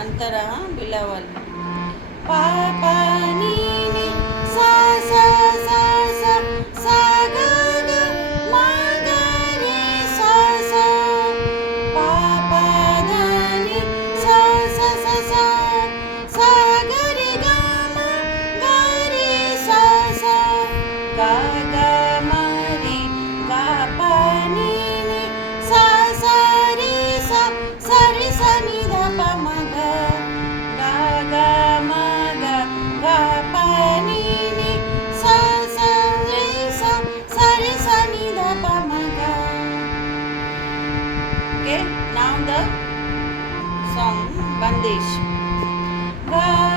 Antara Bilawal. Pa pa ni ni sa sa sa sa sa ga ga ma ga re sa sa pa pa da ni sa sa sa sa sa ga re ga ma ga re sa sa ga ga ma re ga pa ni ni sa sa re sa ni da pa ma ga ga ga ma ga ga pa ni ni sa sa re sa ni da pa ma ga. Okay, now the song Bandesh. Ga